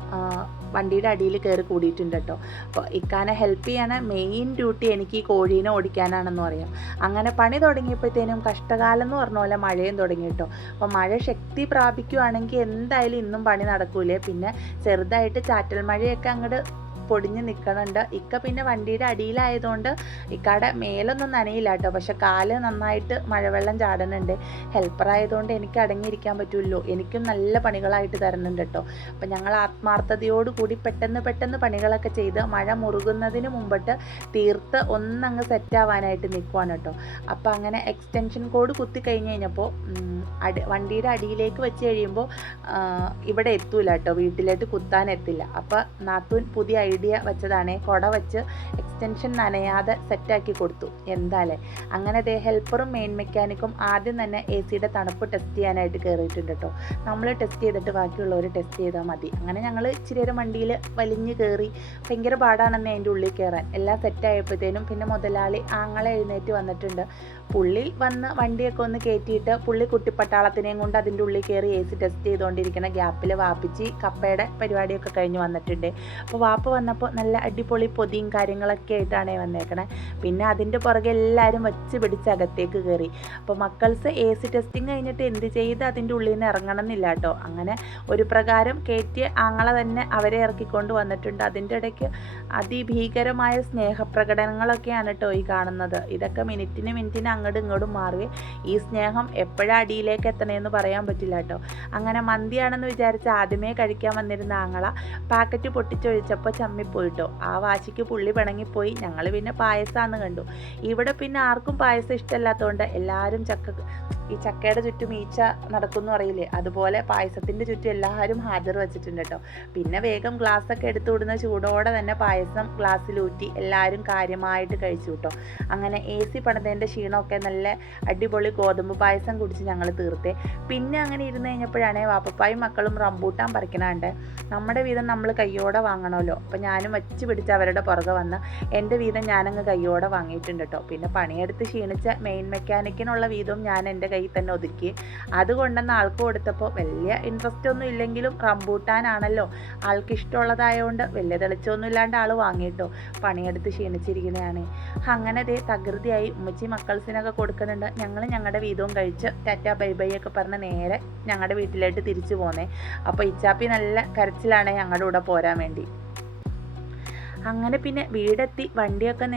വണ്ടിയുടെ അടിയിൽ കയറി കൂടിയിട്ടുണ്ട് കേട്ടോ. അപ്പോൾ ഇക്കാനെ ഹെൽപ്പ് ചെയ്യാൻ മെയിൻ ഡ്യൂട്ടി എനിക്ക് ഈ കോഴീനെ ഓടിക്കാനാണെന്ന് പറയാം. അങ്ങനെ പണി തുടങ്ങിയപ്പോഴത്തേനും കഷ്ടകാലം എന്ന് പറഞ്ഞ പോലെ മഴയും തുടങ്ങി കേട്ടോ. അപ്പോൾ മഴ ശക്തി പ്രാപിക്കുകയാണെങ്കിൽ എന്തായാലും ഇന്നും പണി നടക്കൂലേ. പിന്നെ ചെറുതായിട്ട് ചാറ്റൽ മഴയൊക്കെ അങ്ങോട്ട് പൊടിഞ്ഞ് നിൽക്കണുണ്ട്. ഇക്ക പിന്നെ വണ്ടിയുടെ അടിയിലായതുകൊണ്ട് ഇക്കയുടെ മേലൊന്നും നനയില്ല കേട്ടോ. പക്ഷെ കാല് നന്നായിട്ട് മഴവെള്ളം ചാടുന്നുണ്ട്. ഹെൽപ്പറായതുകൊണ്ട് എനിക്ക് അടങ്ങിയിരിക്കാൻ പറ്റുമല്ലോ. എനിക്കും നല്ല പണികളായിട്ട് തരുന്നുണ്ട് കേട്ടോ. അപ്പം ഞങ്ങൾ ആത്മാർത്ഥതയോടുകൂടി പെട്ടെന്ന് പണികളൊക്കെ ചെയ്ത് മഴ മുറുകുന്നതിന് മുമ്പിട്ട് തീർത്ത് ഒന്നങ്ങ് സെറ്റാവാനായിട്ട് നിൽക്കുവാണ് കേട്ടോ. അപ്പം അങ്ങനെ എക്സ്റ്റൻഷൻ കോഡ് കുത്തി കഴിഞ്ഞ് കഴിഞ്ഞപ്പോൾ വണ്ടിയുടെ അടിയിലേക്ക് വെച്ച് കഴിയുമ്പോൾ ഇവിടെ എത്തൂല കേട്ടോ, വീട്ടിലേക്ക് കുത്താൻ എത്തില്ല. അപ്പം നാത്തൂൻ പുതിയ ഐഡിയ വെച്ചതാണ്. കുട വെച്ച് എക്സ്റ്റൻഷൻ നനയാതെ സെറ്റാക്കി കൊടുത്തു. എന്തായാലേ അങ്ങനെ ഹെൽപ്പറും മെയിൻ മെക്കാനിക്കും ആദ്യം തന്നെ AC-യുടെ തണുപ്പ് ടെസ്റ്റ് ചെയ്യാനായിട്ട് കയറിയിട്ടുണ്ട് കേട്ടോ. നമ്മൾ ടെസ്റ്റ് ചെയ്തിട്ട് ബാക്കിയുള്ളവർ ടെസ്റ്റ് ചെയ്താൽ മതി. അങ്ങനെ ഞങ്ങൾ ഇച്ചിരി ഒരു വണ്ടിയിൽ വലിഞ്ഞ് കയറി. ഭയങ്കര പാടാണെന്ന് അതിൻ്റെ ഉള്ളിൽ കയറാൻ. എല്ലാം സെറ്റായപ്പോഴത്തേനും പിന്നെ മുതലാളി ആങ്ങളെ എഴുന്നേറ്റ് വന്നിട്ടുണ്ട്. പുള്ളി വന്ന് വണ്ടിയൊക്കെ ഒന്ന് കയറ്റിയിട്ട് പുള്ളി കുട്ടിപ്പട്ടാളത്തിനെയും കൊണ്ട് അതിൻ്റെ ഉള്ളിൽ കയറി AC ടെസ്റ്റ് ചെയ്തുകൊണ്ടിരിക്കുന്ന ഗ്യാപ്പിൽ വാപ്പിച്ച് കപ്പയുടെ പരിപാടിയൊക്കെ കഴിഞ്ഞ് വന്നിട്ടുണ്ട്. അപ്പോൾ വാപ്പ വന്നപ്പോൾ നല്ല അടിപൊളി പൊതിയും കാര്യങ്ങളൊക്കെ ഒക്കെ ആയിട്ടാണ് വന്നേക്കണേ. പിന്നെ അതിൻ്റെ പുറകെ എല്ലാവരും വെച്ച് പിടിച്ച് അകത്തേക്ക് കയറി. അപ്പോൾ മക്കൾസ് AC ടെസ്റ്റിംഗ് കഴിഞ്ഞിട്ട് എന്ത് ചെയ്ത് അതിൻ്റെ ഉള്ളിൽ നിന്ന് ഇറങ്ങണം എന്നില്ല കേട്ടോ. അങ്ങനെ ഒരു പ്രകാരം കയറ്റിയ ആങ്ങളെ തന്നെ അവരെ ഇറക്കിക്കൊണ്ട് വന്നിട്ടുണ്ട്. അതിൻ്റെ ഇടയ്ക്ക് അതിഭീകരമായ സ്നേഹപ്രകടനങ്ങളൊക്കെയാണ് കേട്ടോ ഈ കാണുന്നത്. ഇതൊക്കെ മിനിറ്റിന് അങ്ങോട്ടും ഇങ്ങോട്ടും മാറുകയും ഈ സ്നേഹം എപ്പോഴാണ് അടിയിലേക്ക് എത്തണേന്ന് പറയാൻ പറ്റില്ല കേട്ടോ. അങ്ങനെ മന്തിയാണെന്ന് വിചാരിച്ച് ആദ്യമേ കഴിക്കാൻ വന്നിരുന്ന ആങ്ങള പാക്കറ്റ് പൊട്ടിച്ചൊഴിച്ചപ്പോൾ ചമ്മിപ്പോയിട്ടോ. ആ വാശിക്ക് പുള്ളി പിണങ്ങിപ്പോയി. ഞങ്ങൾ പിന്നെ പായസമാണെന്ന് കണ്ടു. ഇവിടെ പിന്നെ ആർക്കും പായസം ഇഷ്ടമല്ലാത്തതുകൊണ്ട് എല്ലാവരും ഈ ചക്കയുടെ ചുറ്റും ഈച്ച നടക്കുമെന്ന് പറയില്ലേ, അതുപോലെ പായസത്തിൻ്റെ ചുറ്റും എല്ലാവരും ഹാജർ വെച്ചിട്ടുണ്ട് കേട്ടോ. പിന്നെ വേഗം ഗ്ലാസ്സൊക്കെ എടുത്തു വിടുന്ന ചൂടോടെ തന്നെ പായസം ഗ്ലാസ്സിലൂറ്റി എല്ലാവരും കാര്യമായിട്ട് കഴിച്ചു കേട്ടോ. അങ്ങനെ AC പണിതതിൻ്റെ ക്ഷീണമൊക്കെ നല്ല അടിപൊളി ഗോതമ്പ് പായസം കുടിച്ച് ഞങ്ങൾ തീർത്തേ. പിന്നെ അങ്ങനെ ഇരുന്ന് കഴിഞ്ഞപ്പോഴാണ് വാപ്പപ്പായും മക്കളും റംബൂട്ടാൻ പറിക്കണാണ്ട്. നമ്മുടെ വീതം നമ്മൾ കയ്യോടെ വാങ്ങണമല്ലോ. അപ്പോൾ ഞാനും വച്ച് പിടിച്ച് അവരുടെ പുറകെ വന്ന് എൻ്റെ വീതം ഞാനങ്ങ് കയ്യോടെ വാങ്ങിയിട്ടുണ്ട് കേട്ടോ. പിന്നെ പണിയെടുത്ത് ക്ഷീണിച്ച മെയിൻ മെക്കാനിക്കിനുള്ള വീതവും ഞാൻ എൻ്റെ കയ്യിൽ തന്നെ ഒതുക്കി. അതുകൊണ്ടെന്ന് ആൾക്ക് കൊടുത്തപ്പോൾ വലിയ ഇൻട്രസ്റ്റ് ഒന്നും ഇല്ലെങ്കിലും റംബൂട്ടാനാണല്ലോ ആൾക്ക് ഇഷ്ടമുള്ളതായതുകൊണ്ട് വലിയ തെളിച്ചൊന്നും ഇല്ലാണ്ട് ആൾ വാങ്ങിയിട്ടോ. പണിയെടുത്ത് ക്ഷീണിച്ചിരിക്കുന്നതാണ്. അങ്ങനെ ദേ തകൃതിയായി ഉമ്മച്ചി മക്കൾസിനൊക്കെ കൊടുക്കുന്നുണ്ട്. ഞങ്ങൾ ഞങ്ങളുടെ വീതവും കഴിച്ച് ടാറ്റ ബൈ ബൈ ഒക്കെ പറഞ്ഞ് നേരെ ഞങ്ങളുടെ വീട്ടിലേക്ക് തിരിച്ചു പോന്നേ. അപ്പോൾ ഇച്ചാപ്പി നല്ല കരച്ചിലാണ് ഞങ്ങളുടെ കൂടെ പോരാൻ വേണ്ടി. അങ്ങനെ പിന്നെ വീടെത്തി വണ്ടിയൊക്കെ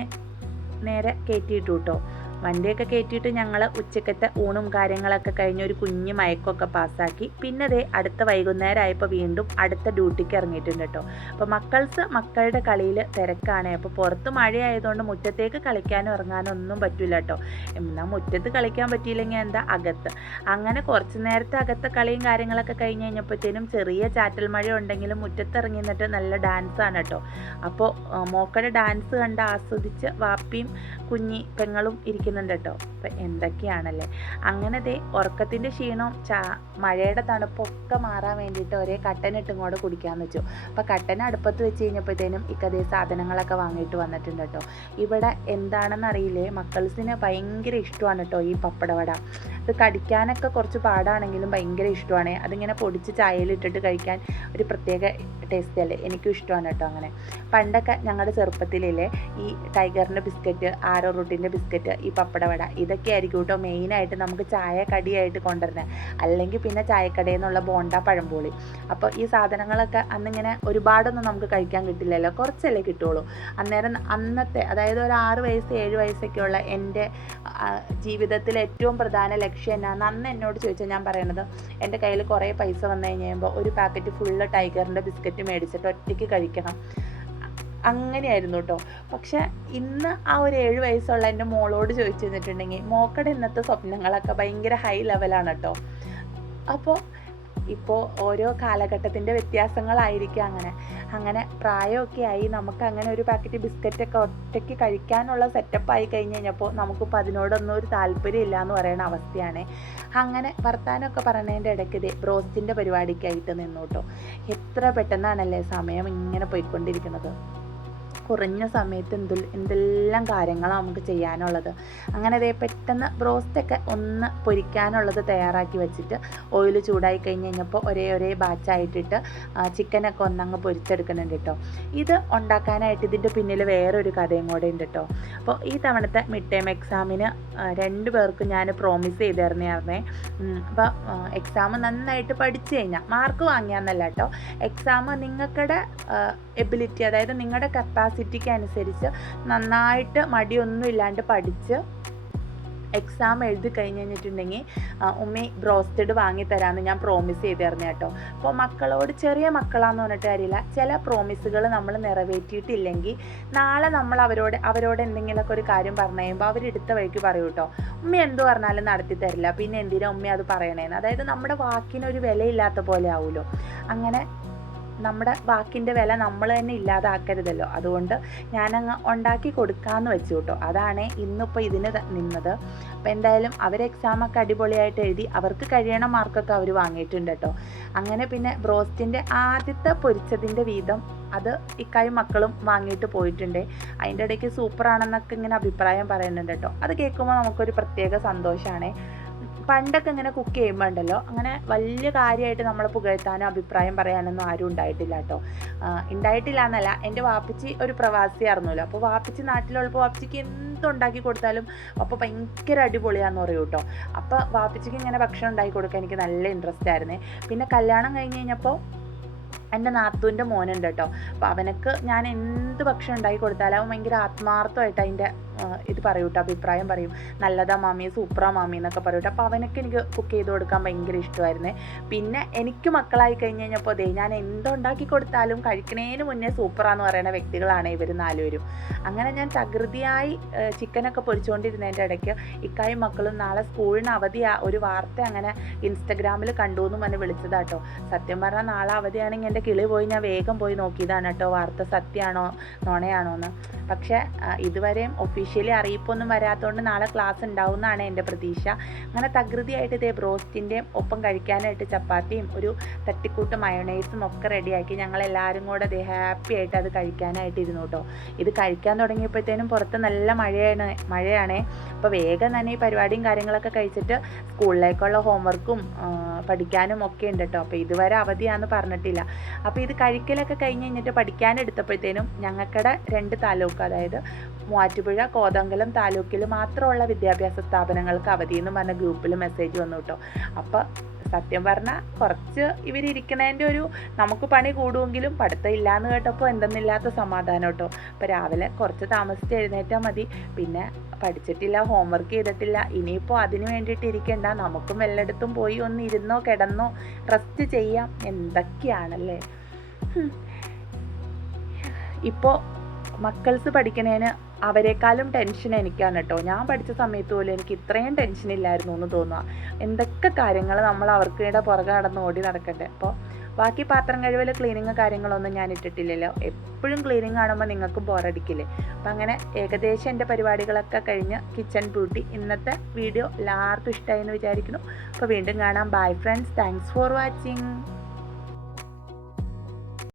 നേരെ കയറ്റിയിട്ടു കേട്ടോ. വണ്ടിയൊക്കെ കയറ്റിയിട്ട് ഞങ്ങൾ ഉച്ചക്കത്തെ ഊണും കാര്യങ്ങളൊക്കെ കഴിഞ്ഞ് ഒരു കുഞ്ഞ് മയക്കമൊക്കെ പാസ്സാക്കി. പിന്നെ അതേ അടുത്ത വൈകുന്നേരം ആയപ്പോൾ വീണ്ടും അടുത്ത ഡ്യൂട്ടിക്ക് ഇറങ്ങിയിട്ടുണ്ട് കേട്ടോ. അപ്പോൾ മക്കൾസ് മക്കളുടെ കളിയിൽ തിരക്കാണ്. അപ്പോൾ പുറത്ത് മഴയായതുകൊണ്ട് മുറ്റത്തേക്ക് കളിക്കാനും ഇറങ്ങാനും ഒന്നും പറ്റില്ല കേട്ടോ. എന്നാൽ മുറ്റത്ത് കളിക്കാൻ പറ്റിയില്ലെങ്കിൽ എന്താ അകത്ത്. അങ്ങനെ കുറച്ച് നേരത്തെ അകത്തെ കളിയും കാര്യങ്ങളൊക്കെ കഴിഞ്ഞ് കഴിഞ്ഞപ്പോഴത്തേനും ചെറിയ ചാറ്റൽ മഴ ഉണ്ടെങ്കിലും മുറ്റത്തിറങ്ങി നിന്നിട്ട് നല്ല ഡാൻസാണ് കേട്ടോ. അപ്പോൾ മോക്കയുടെ ഡാൻസ് കണ്ട് ആസ്വദിച്ച് വാപ്പിയും കുഞ്ഞി പെങ്ങളും ഇരിക്കുന്നുണ്ട് കേട്ടോ. അപ്പം എന്തൊക്കെയാണല്ലേ. അങ്ങനെ ദേ ഉറക്കത്തിൻ്റെ ക്ഷീണവും മഴയുടെ തണുപ്പൊക്കെ മാറാൻ വേണ്ടിയിട്ട് ഒരേ കട്ടനിട്ടും കൂടെ കുടിക്കാമെന്ന് വെച്ചു. അപ്പോൾ കട്ടൻ അടുപ്പത്ത് വെച്ച് കഴിഞ്ഞപ്പോഴത്തേനും ഇക്കതേ സാധനങ്ങളൊക്കെ വാങ്ങിയിട്ട് വന്നിട്ടുണ്ട് കേട്ടോ. ഇവിടെ എന്താണെന്ന് അറിയില്ലേ, മക്കൾസിന് ഭയങ്കര ഇഷ്ടമാണ് കേട്ടോ ഈ പപ്പടവട. ഇത് കടിക്കാനൊക്കെ കുറച്ച് പാടാണെങ്കിലും ഭയങ്കര ഇഷ്ടമാണ്. അതിങ്ങനെ പൊടിച്ച് ചായയിലിട്ടിട്ട് കഴിക്കാൻ ഒരു പ്രത്യേക ടേസ്റ്റ് അല്ലേ, എനിക്കും ഇഷ്ടമാണ് കേട്ടോ. അങ്ങനെ പണ്ടൊക്കെ ഞങ്ങളുടെ ചെറുപ്പത്തിലേ ഈ ടൈഗറിൻ്റെ ബിസ്ക്കറ്റ്, ആരോ റൂട്ടിൻ്റെ ബിസ്ക്കറ്റ്, ഈ പപ്പടവട ഇതൊക്കെ ആയിരിക്കും കേട്ടോ മെയിനായിട്ട് നമുക്ക് ചായ കടിയായിട്ട് കൊണ്ടുവരുന്നത്. അല്ലെങ്കിൽ പിന്നെ ചായക്കടയിൽ നിന്നുള്ള ബോണ്ട, പഴംപോളി. അപ്പോൾ ഈ സാധനങ്ങളൊക്കെ അന്നിങ്ങനെ ഒരുപാടൊന്നും നമുക്ക് കഴിക്കാൻ കിട്ടില്ലല്ലോ, കുറച്ചല്ലേ കിട്ടുള്ളൂ. അന്നേരം അന്നത്തെ അതായത് ഒരു 6 വയസ്സ് 7 വയസ്സൊക്കെയുള്ള എൻ്റെ ജീവിതത്തിലെ ഏറ്റവും പ്രധാന ലക്ഷ്യം എന്നാണ് അന്ന് എന്നോട് ചോദിച്ചാൽ ഞാൻ പറയണത്, എൻ്റെ കയ്യിൽ കുറേ പൈസ വന്നു കഴിയുമ്പോൾ ഒരു പാക്കറ്റ് ഫുള്ള് ടൈഗറിൻ്റെ ബിസ്ക്കറ്റ് മേടിച്ചിട്ട് ഒറ്റയ്ക്ക് കഴിക്കണം, അങ്ങനെയായിരുന്നു കേട്ടോ. പക്ഷെ ഇന്ന് ആ ഒരു 7 വയസ്സുള്ള എൻ്റെ മോളോട് ചോദിച്ചു തന്നിട്ടുണ്ടെങ്കിൽ മോക്കടെ ഇന്നത്തെ സ്വപ്നങ്ങളൊക്കെ ഭയങ്കര ഹൈ ലെവലാണ് കേട്ടോ. അപ്പോൾ ഇപ്പോൾ ഓരോ കാലഘട്ടത്തിൻ്റെ വ്യത്യാസങ്ങളായിരിക്കും. അങ്ങനെ പ്രായമൊക്കെ ആയി നമുക്ക് അങ്ങനെ ഒരു പാക്കറ്റ് ബിസ്ക്കറ്റൊക്കെ ഒറ്റയ്ക്ക് കഴിക്കാനുള്ള സെറ്റപ്പ് ആയി കഴിഞ്ഞ് കഴിഞ്ഞപ്പോൾ നമുക്കിപ്പോൾ അതിനോടൊന്നും ഒരു താല്പര്യം ഇല്ല എന്ന് പറയുന്ന അവസ്ഥയാണ്. അങ്ങനെ വർത്താനമൊക്കെ പറയുന്നതിൻ്റെ ഇടയ്ക്ക് ഇതേ ബ്രോസ്റ്റിൻ്റെ പരിപാടിക്കായിട്ട് നിന്നു കേട്ടോ. എത്ര പെട്ടെന്നാണല്ലേ സമയം ഇങ്ങനെ പോയിക്കൊണ്ടിരിക്കുന്നത്. കുറഞ്ഞ സമയത്ത് എന്തെല്ലാം കാര്യങ്ങളാണ് നമുക്ക് ചെയ്യാനുള്ളത്. അങ്ങനെ അതേ പെട്ടെന്ന് ബ്രോസ്റ്റൊക്കെ ഒന്ന് പൊരിക്കാനുള്ളത് തയ്യാറാക്കി വെച്ചിട്ട് ഓയിൽ ചൂടായി കഴിഞ്ഞ് കഴിഞ്ഞപ്പോൾ ഒരേ ബാച്ചായിട്ടിട്ട് ചിക്കനൊക്കെ ഒന്നങ്ങ് പൊരിച്ചെടുക്കുന്നുണ്ട് കേട്ടോ. ഇത് ഉണ്ടാക്കാനായിട്ട് ഇതിൻ്റെ പിന്നിൽ വേറൊരു കഥയും കൂടെ ഉണ്ട് കേട്ടോ. അപ്പോൾ ഈ തവണത്തെ മിഡ് ടേം എക്സാമിന് 2 പേർക്കും ഞാൻ പ്രോമിസ് ചെയ്തിരുന്നേ. അപ്പോൾ എക്സാം നന്നായിട്ട് പഠിച്ചു കഴിഞ്ഞാൽ മാർക്ക് വാങ്ങിയാന്നല്ല കേട്ടോ, എക്സാം നിങ്ങൾക്കുടെ എബിലിറ്റി അതായത് നിങ്ങളുടെ കപ്പാസിറ്റിക്ക് അനുസരിച്ച് നന്നായിട്ട് മടിയൊന്നും ഇല്ലാണ്ട് പഠിച്ച് എക്സാം എഴുതി കഴിഞ്ഞ് കഴിഞ്ഞിട്ടുണ്ടെങ്കിൽ ഉമ്മി ബ്രോസ്റ്റഡ് വാങ്ങിത്തരാമെന്ന് ഞാൻ പ്രോമിസ് ചെയ്തിരുന്നു കേട്ടോ. അപ്പോൾ മക്കളോട്, ചെറിയ മക്കളാന്ന് പറഞ്ഞിട്ട് കാര്യമില്ല, ചില പ്രോമിസുകൾ നമ്മൾ നിറവേറ്റിയിട്ടില്ലെങ്കിൽ നാളെ നമ്മൾ അവരോട് എന്തെങ്കിലുമൊക്കെ ഒരു കാര്യം പറഞ്ഞു കഴിയുമ്പോൾ അവരെടുത്ത വഴിക്ക് പറയൂ കേട്ടോ, ഉമ്മ എന്ത് പറഞ്ഞാലും നടത്തി തരില്ല, പിന്നെ എന്തിനാ ഉമ്മ അത് പറയണേന്ന്. അതായത് നമ്മുടെ വാക്കിനൊരു വിലയില്ലാത്ത പോലെ ആവുമല്ലോ. അങ്ങനെ നമ്മുടെ വാക്കിൻ്റെ വില നമ്മൾ തന്നെ ഇല്ലാതാക്കരുതല്ലോ. അതുകൊണ്ട് ഞാനങ്ങ് ഉണ്ടാക്കി കൊടുക്കാമെന്ന് വെച്ചു കേട്ടോ. അതാണ് ഇന്നിപ്പോൾ ഇതിന് നിന്നത്. അപ്പോൾ എന്തായാലും അവർ എക്സാമൊക്കെ അടിപൊളിയായിട്ട് എഴുതി അവർക്ക് കഴിയണ മാർക്കൊക്കെ അവർ വാങ്ങിയിട്ടുണ്ട് കേട്ടോ. അങ്ങനെ പിന്നെ ബ്രോസ്റ്റിൻ്റെ ആദ്യത്തെ പൊരിച്ചതിൻ്റെ വീതം അത് ഇക്കായും മക്കളും വാങ്ങിയിട്ട് പോയിട്ടുണ്ട്. അതിൻ്റെ ഇടയ്ക്ക് സൂപ്പറാണെന്നൊക്കെ ഇങ്ങനെ അഭിപ്രായം പറയുന്നുണ്ട് കേട്ടോ. അത് കേൾക്കുമ്പോൾ നമുക്കൊരു പ്രത്യേക സന്തോഷമാണ്. പണ്ടൊക്കെ ഇങ്ങനെ കുക്ക് ചെയ്യുമ്പോൾ ഉണ്ടല്ലോ അങ്ങനെ വലിയ കാര്യമായിട്ട് നമ്മളെ പുകഴ്ത്താനോ അഭിപ്രായം പറയാനൊന്നും ആരും ഉണ്ടായിട്ടില്ല കേട്ടോ. ഉണ്ടായിട്ടില്ല എന്നല്ല, എൻ്റെ വാപ്പച്ചി ഒരു പ്രവാസിയായിരുന്നല്ലോ. അപ്പോൾ വാപ്പച്ചി നാട്ടിലുള്ളപ്പോൾ വാപ്പച്ചിക്ക് എന്തുണ്ടാക്കി കൊടുത്താലും അപ്പോൾ ഭയങ്കര അടിപൊളിയാണെന്ന് പറയൂ കേട്ടോ. അപ്പോൾ വാപ്പച്ചിക്ക് ഇങ്ങനെ ഭക്ഷണം ഉണ്ടാക്കി കൊടുക്കാൻ എനിക്ക് നല്ല ഇൻട്രസ്റ്റ് ആയിരുന്നേ. പിന്നെ കല്യാണം കഴിഞ്ഞ് കഴിഞ്ഞപ്പോൾ എൻ്റെ നാത്തൂൻ്റെ മോനുണ്ട് കേട്ടോ. അപ്പോൾ അവനക്ക് ഞാൻ എന്ത് ഭക്ഷണം ഉണ്ടാക്കി കൊടുത്താലും അവൻ ഭയങ്കര ആത്മാർത്ഥമായിട്ട് അതിൻ്റെ ഇത് പറയൂ കേട്ടോ, അഭിപ്രായം പറയും. നല്ലതാ മാമി, സൂപ്പറാ മാമി എന്നൊക്കെ പറയൂ കേട്ടോ. അപ്പോൾ അവനൊക്കെ എനിക്ക് കുക്ക് ചെയ്ത് കൊടുക്കാൻ ഭയങ്കര ഇഷ്ടമായിരുന്നേ. പിന്നെ എനിക്ക് മക്കളായി കഴിഞ്ഞ് കഴിഞ്ഞപ്പോൾ ഞാൻ എന്തുണ്ടാക്കി കൊടുത്താലും കഴിക്കണേന് മുന്നേ സൂപ്പറാന്ന് പറയുന്ന വ്യക്തികളാണ് ഇവർ നാലുപേരും. അങ്ങനെ ഞാൻ തകൃതിയായി ചിക്കനൊക്കെ പൊരിച്ചുകൊണ്ടിരുന്നതിൻ്റെ ഇടയ്ക്ക് ഇക്കായും മക്കളും നാളെ സ്കൂളിന് അവധിയാ ഒരു വാർത്ത അങ്ങനെ ഇൻസ്റ്റഗ്രാമിൽ കണ്ടു എന്നും എന്നെ വിളിച്ചതാട്ടോ. സത്യം പറഞ്ഞാൽ നാളെ അവധിയാണെങ്കിൽ എൻ്റെ കിളി പോയി ഞാൻ വേഗം പോയി നോക്കിയതാണ് കേട്ടോ വാർത്ത സത്യമാണോ നുണയാണോ എന്ന്. പക്ഷേ ഇതുവരെയും ഒഫീഷ്യലി അറിയിപ്പൊന്നും വരാത്തതുകൊണ്ട് നാളെ ക്ലാസ് ഉണ്ടാവുമെന്നാണ് എൻ്റെ പ്രതീക്ഷ. അങ്ങനെ തകൃതിയായിട്ട് ഇതേ ബ്രോസ്റ്റിൻ്റെയും ഒപ്പം കഴിക്കാനായിട്ട് ചപ്പാത്തിയും ഒരു തട്ടിക്കൂട്ട് മയോണൈസും ഒക്കെ റെഡിയാക്കി ഞങ്ങളെല്ലാവരും കൂടെ അതേ ഹാപ്പി ആയിട്ട് അത് കഴിക്കാനായിട്ട് ഇരുന്നു കേട്ടോ. ഇത് കഴിക്കാൻ തുടങ്ങിയപ്പോഴത്തേനും പുറത്ത് നല്ല മഴയാണേ. അപ്പോൾ വേഗം തന്നെ ഈ പരിപാടിയും കാര്യങ്ങളൊക്കെ കഴിച്ചിട്ട് സ്കൂളിലേക്കുള്ള ഹോംവർക്കും പഠിക്കാനും ഒക്കെ ഉണ്ട് കേട്ടോ. അപ്പോൾ ഇതുവരെ അവധിയാണെന്ന് പറഞ്ഞിട്ടില്ല. അപ്പോൾ ഇത് കഴിക്കലൊക്കെ കഴിഞ്ഞ് കഴിഞ്ഞിട്ട് പഠിക്കാനെടുത്തപ്പോഴത്തേനും ഞങ്ങൾക്കിടെ 2 താലൂക്ക്, അതായത് മൂവാറ്റുപുഴ കോതമംഗലം താലൂക്കിൽ മാത്രമുള്ള വിദ്യാഭ്യാസ സ്ഥാപനങ്ങൾക്ക് അവധിയെന്ന് പറഞ്ഞ ഗ്രൂപ്പിൽ മെസ്സേജ് വന്നു കേട്ടോ. അപ്പോൾ സത്യം പറഞ്ഞാൽ കുറച്ച് ഇവരിയ്ക്കണതിൻ്റെ ഒരു നമുക്ക് പണി കൂടുമെങ്കിലും പഠിത്തം ഇല്ലയെന്ന് കേട്ടപ്പോൾ എന്തെന്നില്ലാത്ത സമാധാനം കേട്ടോ. അപ്പോൾ രാവിലെ കുറച്ച് താമസിച്ച് എഴുന്നേറ്റാൽ മതി. പിന്നെ പഠിച്ചിട്ടില്ല, ഹോംവർക്ക് ചെയ്തിട്ടില്ല, ഇനിയിപ്പോൾ അതിന് വേണ്ടിയിട്ട് ഇരിക്കേണ്ട, നമുക്കും എല്ലായിടത്തും പോയി ഒന്ന് ഇരുന്നോ കിടന്നോ റെസ്റ്റ് ചെയ്യാം. എന്തൊക്കെയാണല്ലേ. ഇപ്പോൾ മക്കൾസ് പഠിക്കണേന് അവരെക്കാളും ടെൻഷൻ എനിക്കാണ് കേട്ടോ. ഞാൻ പഠിച്ച സമയത്ത് പോലും എനിക്ക് ഇത്രയും ടെൻഷൻ ഇല്ലായിരുന്നു എന്ന് തോന്നുക. എന്തൊക്കെ കാര്യങ്ങൾ നമ്മൾ അവർക്ക് വേണ്ട പുറകെ നടന്ന് ഓടി നടക്കണ്ടേ. അപ്പോൾ ബാക്കി പാത്രം കഴിവൽ ക്ലീനിങ് കാര്യങ്ങളൊന്നും ഞാൻ ഇട്ടിട്ടില്ലല്ലോ. എപ്പോഴും ക്ലീനിങ് കാണുമ്പോൾ നിങ്ങൾക്കും ബോറടിക്കില്ലേ. അപ്പം അങ്ങനെ ഏകദേശം എൻ്റെ പരിപാടികളൊക്കെ കഴിഞ്ഞ് കിച്ചൺ ബ്യൂട്ടി ഇന്നത്തെ വീഡിയോ എല്ലാവർക്കും ഇഷ്ടമായി എന്ന് വിചാരിക്കുന്നു. അപ്പോൾ വീണ്ടും കാണാം. Bye friends, thanks for watching.